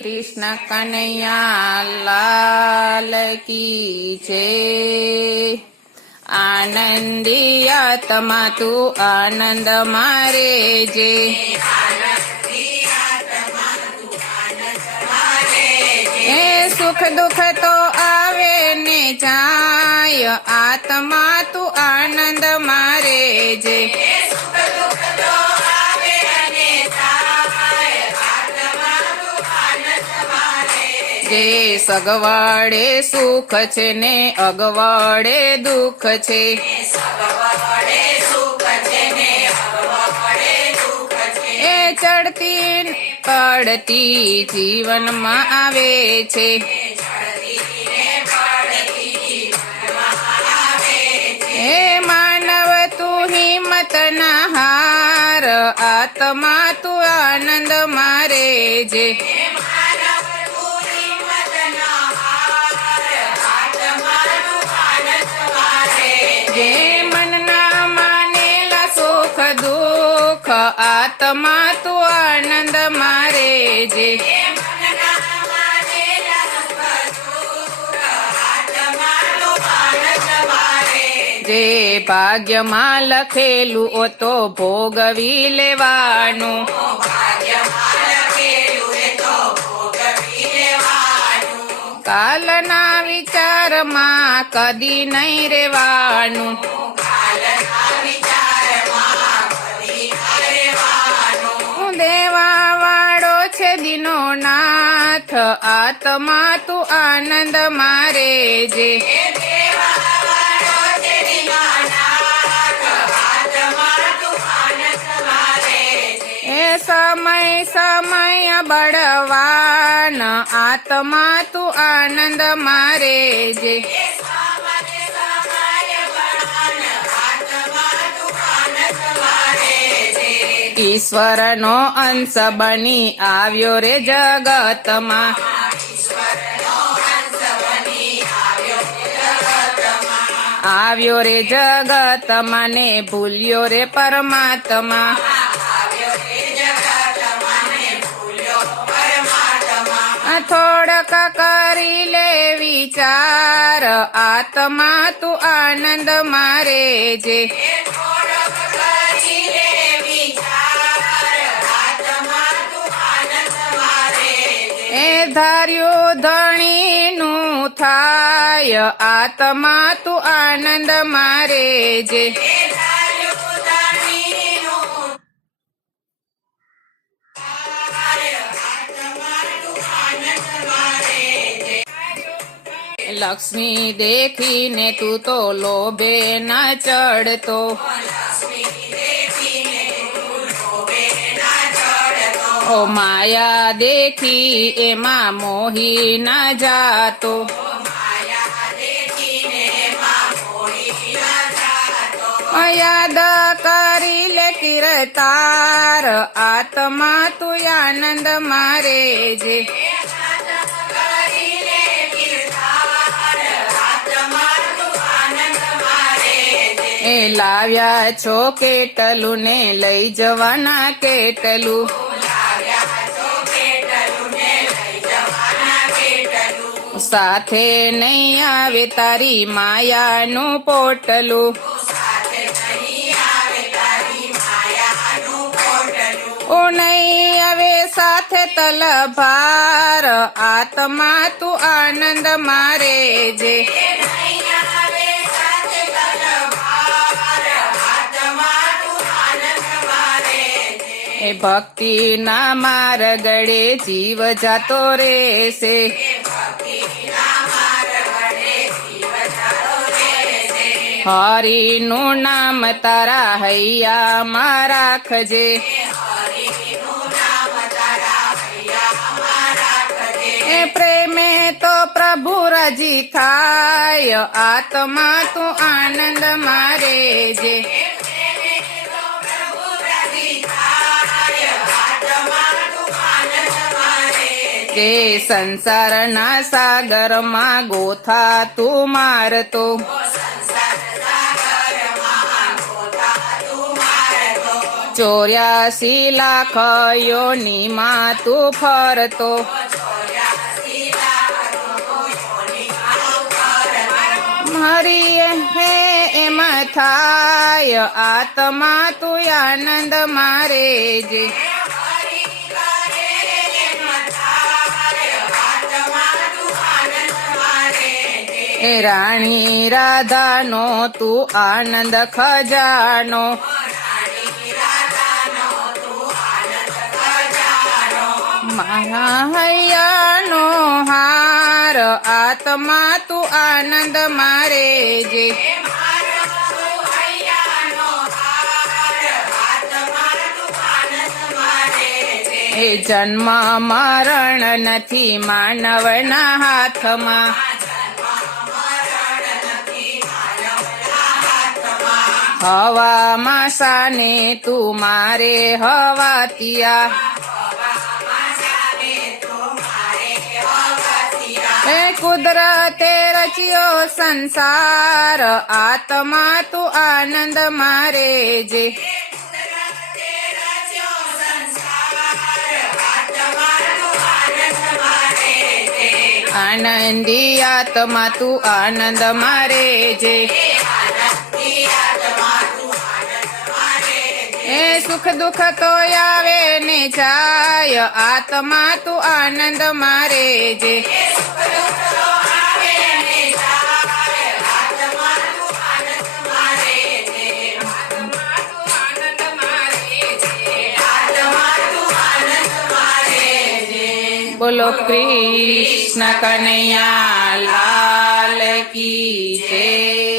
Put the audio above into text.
કૃષ્ણ કનૈયા લાલ કી છે। આનંદી આત્મા તું આનંદ મારે જે, એ સુખ દુઃખ તો આવે ને જાય, આત્મા તું આનંદ મારે જે। જે સગવડે સુખ છે ને અગવડે દુઃખ છે, એ ચડતી પડતી જીવનમાં આવે છે। એ માનવ તું હિંમત ના હાર, આત્મા તું આનંદ મારે જે। જે મનના માનેલા સુખ દુઃખ, આત્મા તું આનંદ મારે જે। જે ભાગ્યમાં લખેલું ઓ તો ભોગવી લેવાનું, કાલના વિચારમાં કદી નહીં રેવાનું। દેવા વાળો છે દિનો નાથ, આત્મા તું આનંદ મારે જે। એ સમય સમય બળવાન, આત્મા તું આનંદ મારે જે। ઈશ્વરનો અંશ બની આવ્યો રે જગતમાં, આવ્યો રે જગતમાં ને ભૂલ્યો રે પરમાત્મા। થોડક કરી લે વિચાર, આત્મા તું આનંદ મારે જે। એ ધાર્યું ધણીનું થાય, આત્મા તું આનંદ મારે જે। લક્ષ્મી દેખીને તું તો લોભે ના ચડતો, ઓ માયા દેખી એમાં મોહી ના જાતો। યાદ કરી લે કીર્તાર, આત્મા તું આનંદ મારે જે। એ લાવ્યા છો કેટલું ને લઈ જવાના કેટલું, સાથે નહીં આવે તારી માયાનું પોટલું। ઓ નહીં આવે સાથે તલભાર, આત્મા તું આનંદ મારે જે। એ ભક્તિ ના માર્ગડે જીવ જાતો રહેશે, હરિનું નામ તારા હૈયામાં રાખજે। એ પ્રેમે તો પ્રભુ રાજી થાય, આત્મા તું આનંદ મારે જે। જે સંસારના સાગરમાં ગોથા તું મારતો, 84 લાખ યોનીમાં તું ફરતો। હરિએ હે એમ થાય આત્મા તું આનંદ મારે જે એ રાણી રાધાનો તું આનંદ ખજાનો મારા હૈયાનો હાર આત્મા તું આનંદ મારે જે એ જન્મ મરણ નથી માનવના હાથમાં હવામાં સાને તું મારે હવાતિયા એ કુદરતે રચ્યો સંસાર આત્મા તું આનંદ મારે જે આનંદી આત્મા તું આનંદ મારે જે એ સુખ દુઃખ તો આવે ને જાય આત્મા તું આનંદ મારે જે બોલો કૃષ્ણ કનૈયા લાલ કી જય.